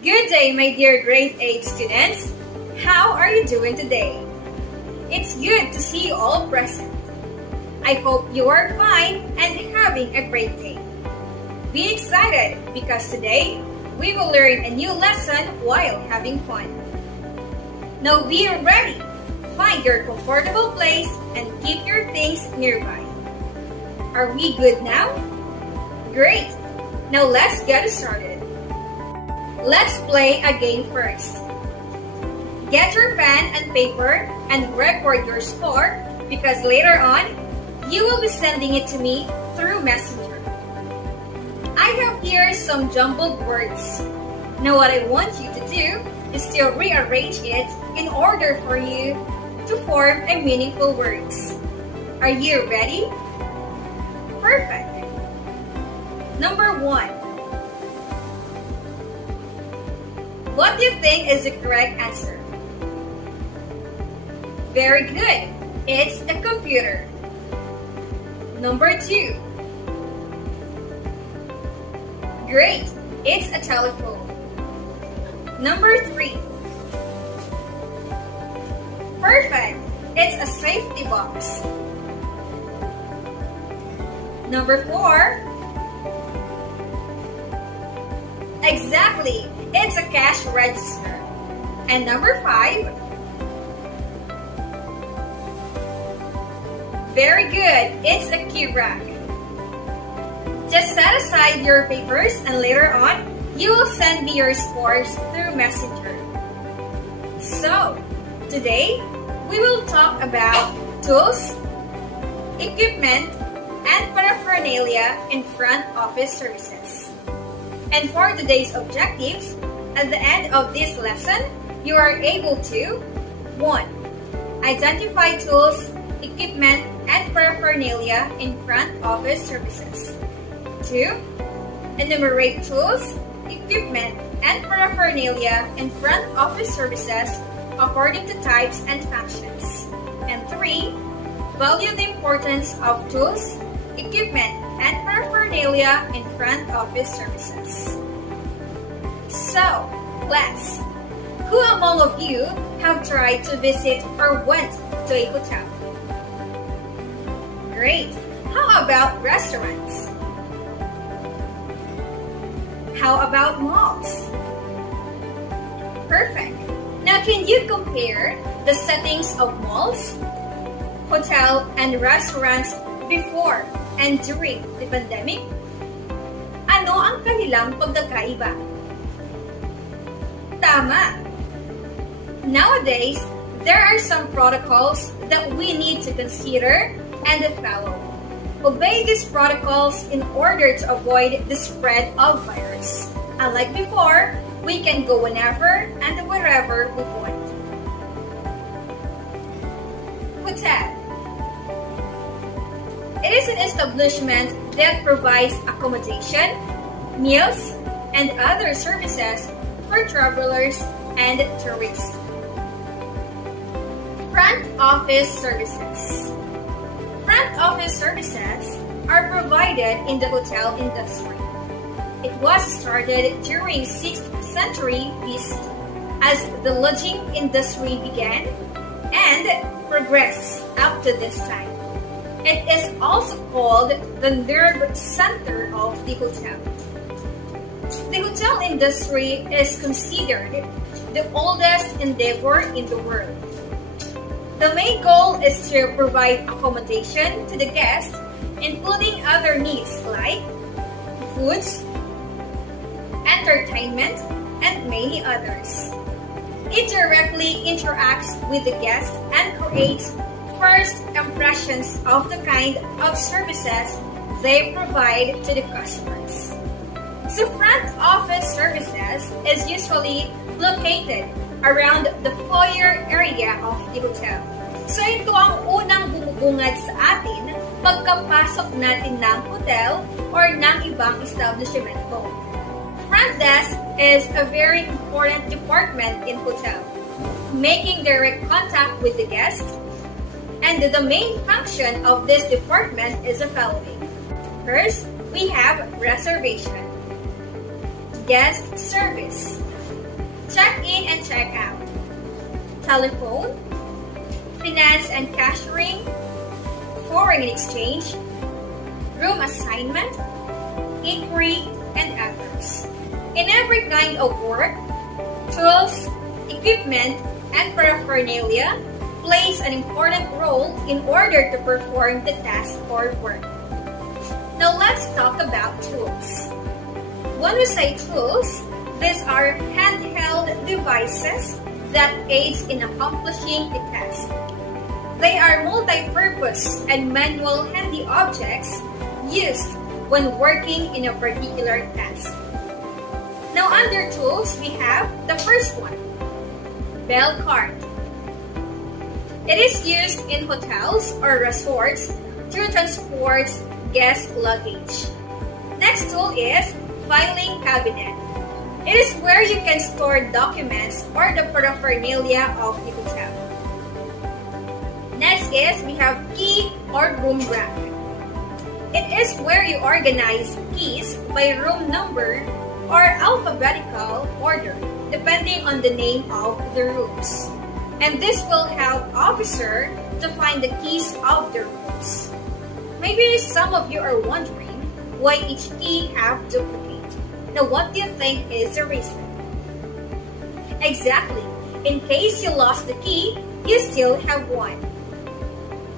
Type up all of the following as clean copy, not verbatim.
Good day, my dear grade 8 students. How are you doing today? It's good to see you all present. I hope you are fine and having a great day. Be excited because today we will learn a new lesson while having fun. Now be ready. Find your comfortable place and keep your things nearby. Are we good now? Great! Now let's get started. Let's play a game first. Get your pen and paper and record your score because later on, you will be sending it to me through Messenger. I have here some jumbled words. Now what I want you to do is to rearrange it in order for you to form a meaningful words. Are you ready? Perfect. Number 1. What do you think is the correct answer? Very good. It's a computer. Number 2. Great. It's a telephone. Number 3. Perfect. It's a safety box. Number 4. Exactly. It's a cash register. And number 5. Very good. It's a key rack. Just set aside your papers and later on, you will send me your scores through Messenger. So, today, we will talk about tools, equipment, and paraphernalia in front office services. And for today's objectives, at the end of this lesson, you are able to 1. Identify tools, equipment, and paraphernalia in front office services. 2. Enumerate tools, equipment, and paraphernalia in front office services according to types and functions. And 3. Value the importance of tools, equipment, and paraphernalia in front office services. So, class, who among of you have tried to visit or went to a hotel? Great! How about restaurants? How about malls? Perfect! Now can you compare the settings of malls, hotel, and restaurants before and during the pandemic? Ano ang kanilang pagkakaiba? Tama! Nowadays, there are some protocols that we need to consider and follow. Obey these protocols in order to avoid the spread of virus. Unlike before, we can go whenever and wherever we want. Hotel. It is an establishment that provides accommodation, meals, and other services for travelers and tourists. Front office services. Front office services are provided in the hotel industry. It was started during 6th century BC as the lodging industry began and progressed up to this time. It is also called the nerve center of the hotel. The hotel industry is considered the oldest endeavor in the world. The main goal is to provide accommodation to the guests, including other needs like foods, entertainment, and many others. It directly interacts with the guest and creates first impressions of the kind of services they provide to the customers. So front office services is usually located around the foyer area of the hotel. So ito ang unang bumubungad sa atin pagkapasok natin ng hotel or ng ibang establishmento. Front desk is a very important department in hotel, making direct contact with the guest. And the main function of this department is the following. First, we have reservation, guest service, check-in and check-out, telephone, finance and cashiering, foreign exchange, room assignment, inquiry, and others. In every kind of work, tools, equipment, and paraphernalia plays an important role in order to perform the task or work. Now let's talk about tools. When we say tools, these are handheld devices that aids in accomplishing a task. They are multi-purpose and manual handy objects used when working in a particular task. Now under tools, we have the first one, bell cart. It is used in hotels or resorts to transport guest luggage. Next tool is filing cabinet. It is where you can store documents or the paraphernalia of the hotel. Next is we have key or room rack. It is where you organize keys by room number or alphabetical order, depending on the name of the rooms. And this will help officer to find the keys of the rooms. Maybe some of you are wondering why each key have duplicate. Now what do you think is the reason? Exactly. In case you lost the key, you still have one.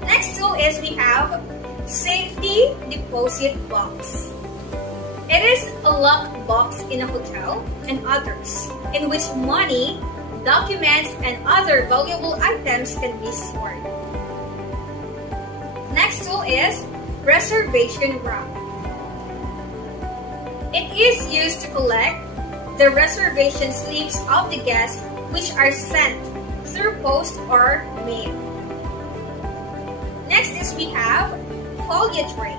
Next tool is we have safety deposit box. It is a locked box in a hotel and others in which money, documents, and other valuable items can be stored. Next tool is reservation rack. It is used to collect the reservation slips of the guests which are sent through post or mail. Next is we have folio tray.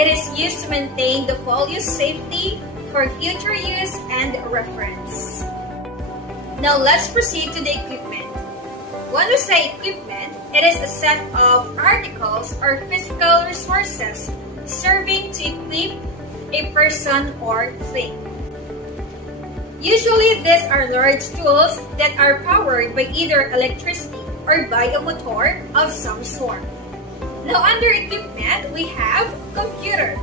It is used to maintain the folio's safety for future use and reference. Now let's proceed to the equipment. When we say equipment, it is a set of articles or physical resources serving to equip a person or thing. Usually these are large tools that are powered by either electricity or by a motor of some sort. Now under equipment, we have computer.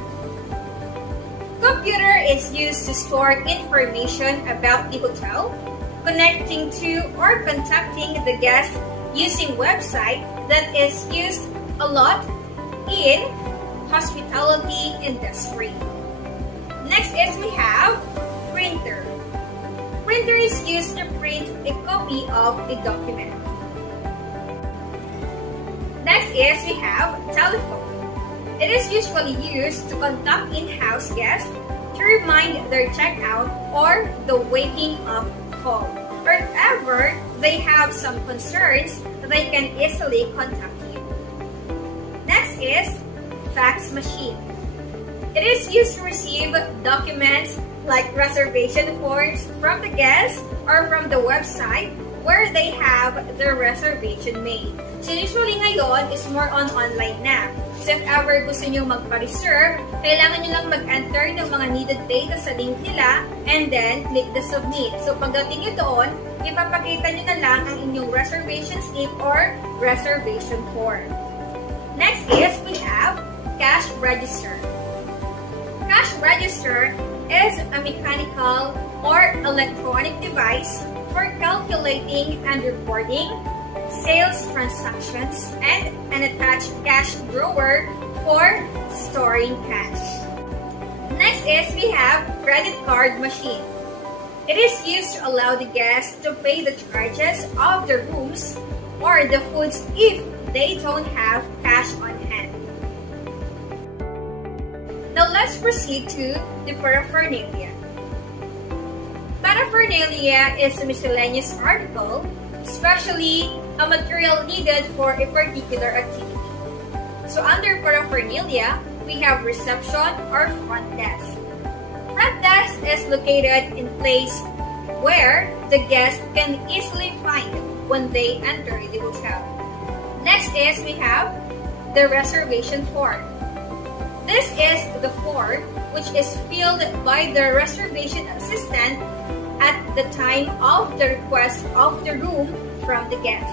Computer is used to store information about the hotel, connecting to or contacting the guest using website that is used a lot in hospitality industry. Next is we have printer. Printer is used to print a copy of a document. Next is we have telephone. It is usually used to contact in-house guests to remind their checkout or the waking up call. Or if ever they have some concerns, they can easily contact you. Next is fax machine. It is used to receive documents like reservation forms from the guests or from the website where they have their reservation made. So usually ngayon is more on online na. So if ever gusto nyo magpa-reserve, kailangan nyo lang mag-enter ng mga needed data sa link nila and then click the submit. So pagdating nyo doon, ipapakita nyo na lang ang inyong reservation slip or reservation form. Next is we have cash register. Cash register is a mechanical or electronic device for calculating and recording sales transactions and an attached cash drawer for storing cash. Next is we have credit card machine. It is used to allow the guests to pay the charges of the rooms or the foods if they don't have cash on hand. Now let's proceed to the paraphernalia. Paraphernalia is a miscellaneous article, especially a material needed for a particular activity. So under paraphernalia, we have reception or front desk. Front desk is located in place where the guest can easily find when they enter the hotel. Next is we have the reservation form. This is the form which is filled by the reservation assistant at the time of the request of the room from the guest.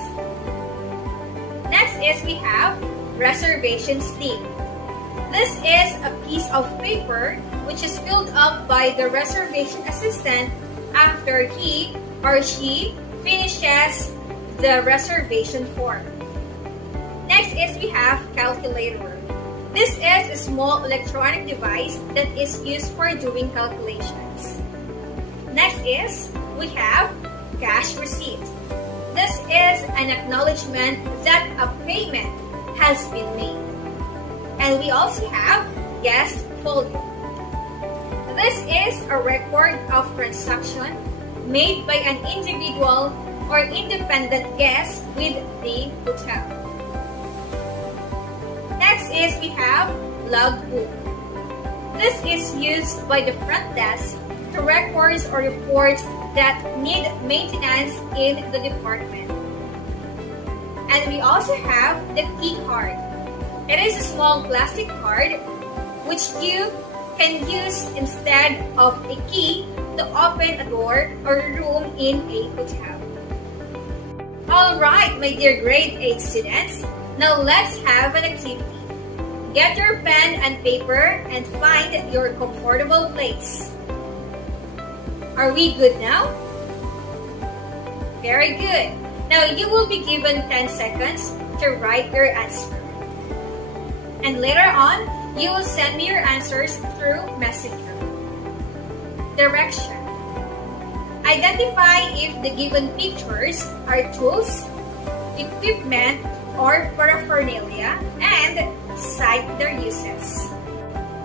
Next is we have reservation slip. This is a piece of paper which is filled up by the reservation assistant after he or she finishes the reservation form. Next is we have calculator. This is a small electronic device that is used for doing calculations. Next is we have cash receipt. This is an acknowledgement that a payment has been made. And we also have guest folio. This is a record of transaction made by an individual or independent guest with the hotel. Next is we have logbook. This is used by the front desk to record or reports that need maintenance in the department. And we also have the key card. It is a small plastic card which you can use instead of a key to open a door or a room in a hotel. Alright, my dear grade 8 students, now let's have an activity. Get your pen and paper and find your comfortable place. Are we good now? Very good. Now you will be given 10 seconds to write your answer. And later on, you will send me your answers through Messenger. Direction. Identify if the given pictures are tools, equipment, or paraphernalia, and cite their uses.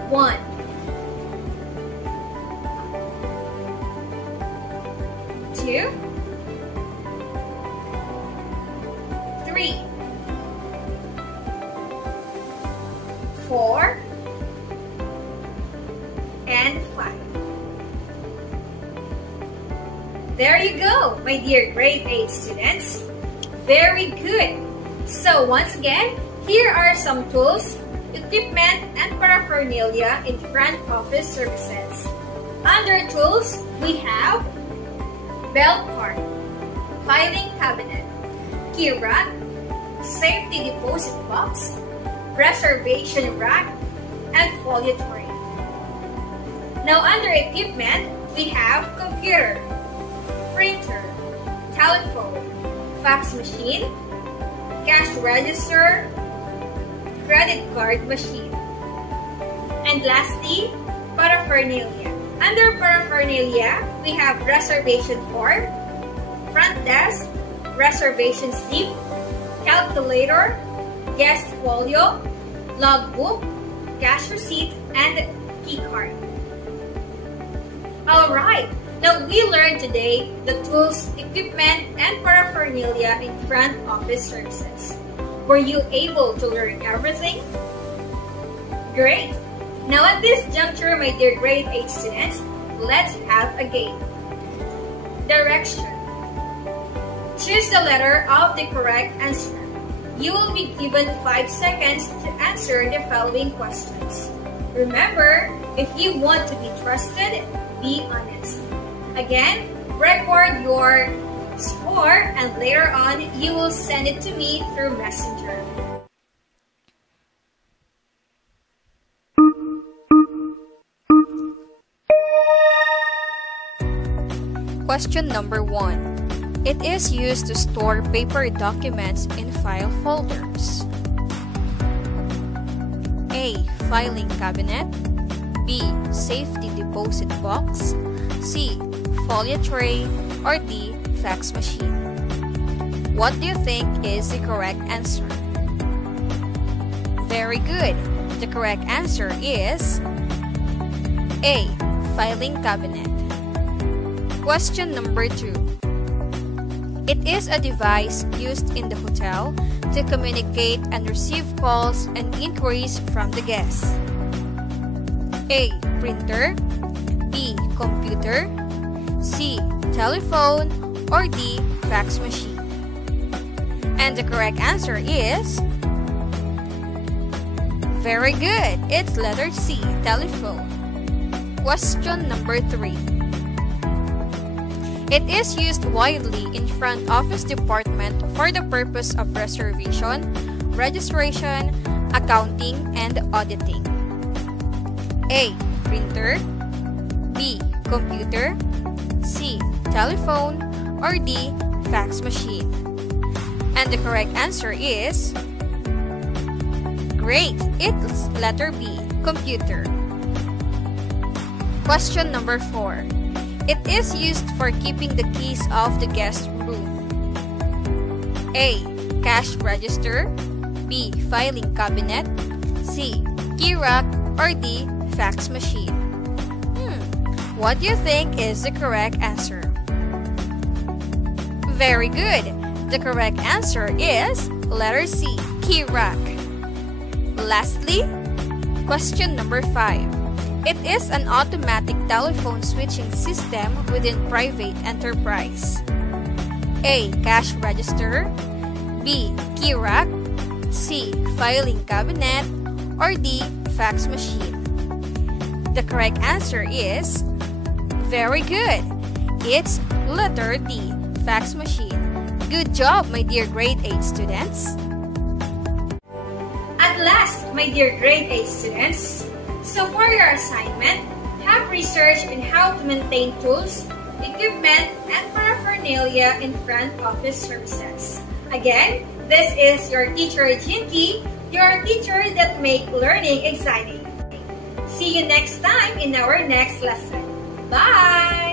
1. 2. 3. 4. And 5. There you go, my dear grade 8 students. Very good. So once again, here are some tools, equipment, and paraphernalia in front office services. Under tools, we have belt part, filing cabinet, key rack, safety deposit box, reservation rack, and folio tray. Now under equipment, we have computer, printer, telephone, fax machine, cash register, credit card machine. And lastly, paraphernalia. Under paraphernalia, we have reservation form, front desk, reservation slip, calculator, guest folio, logbook, cash receipt, and key card. Alright, now we learned today the tools, equipment, and paraphernalia in front office services. Were you able to learn everything? Great! Now at this juncture, my dear grade 8 students, let's have a game. Direction. Choose the letter of the correct answer. You will be given 5 seconds to answer the following questions. Remember, if you want to be trusted, be honest. Again, record your score and later on, you will send it to me through Messenger. Question number 1. It is used to store paper documents in file folders. A. Filing cabinet. B. Safety deposit box. C. Folio tray. Or D. Fax machine. What do you think is the correct answer? Very good. The correct answer is A. Filing cabinet. Question number 2. It is a device used in the hotel to communicate and receive calls and inquiries from the guests. A. Printer. B. Computer. C. Telephone. Or D. Fax machine. And the correct answer is very good. It's letter C. Telephone. Question number 3. It is used widely in front office department for the purpose of reservation, registration, accounting, and auditing. A. Printer, B. Computer, C. Telephone, or D. Fax machine. And the correct answer is great. It's letter B. Computer. Question number 4. It is used for keeping the keys of the guest room. A. Cash register, B. Filing cabinet, C. Key rack, or D. Fax machine. What do you think is the correct answer? Very good. The correct answer is letter C. Key rack. Lastly, question number 5. It is an automatic telephone switching system within private enterprise. A. Cash register, B. Key rack, C. Filing cabinet, or D. Fax machine. The correct answer is very good. It's letter D. Fax machine. Good job, my dear grade 8 students. At last, my dear grade 8 students, so for your assignment, have research on how to maintain tools, equipment, and paraphernalia in front office services. Again, this is your teacher Jinky, your teacher that make learning exciting. See you next time in our next lesson. Bye!